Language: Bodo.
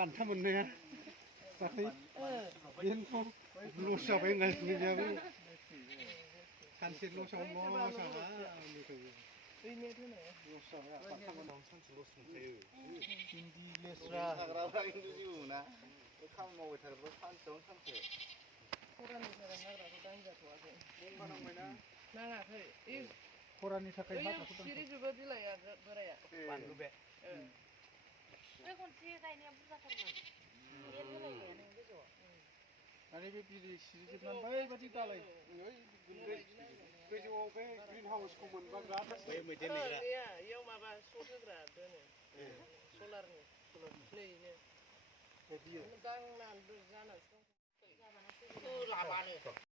बान्था मोननाया बेनोथ' लस जाबाय होनगासिनो सानसे लसाव लस जाबा लस जाबाय बान्था मोनाव सानसे लस मोनखायो इन्दि लेस्रा हाग्राफ्रा खिन्थु जेबो मोना खामानि मावबाय थाग्राफ्रा सानसेयावनो सानसे खरानि थाखाय हाग्राखौ दांजाथ'वाखै बंबा नांबायना नाङाखै खरानि थाखाय हाग्राखौ सिरिजोबो बिलाइआ बोराया बानलु बे बे खनसे गायनाया बुरजाथारमोन नेट होलायनाया नों गोजौआव आरो बे बिलाइ सिरिजोबनानै बैबायदि दालाय गोजौआव बे ग्रिन हाउसखौ मोनबा बिराद बै मैदेर नेग्रा इयाव माबा सट होग्रा दोनो सलारनि नैनो बियो गांना जानासो दं लाबानो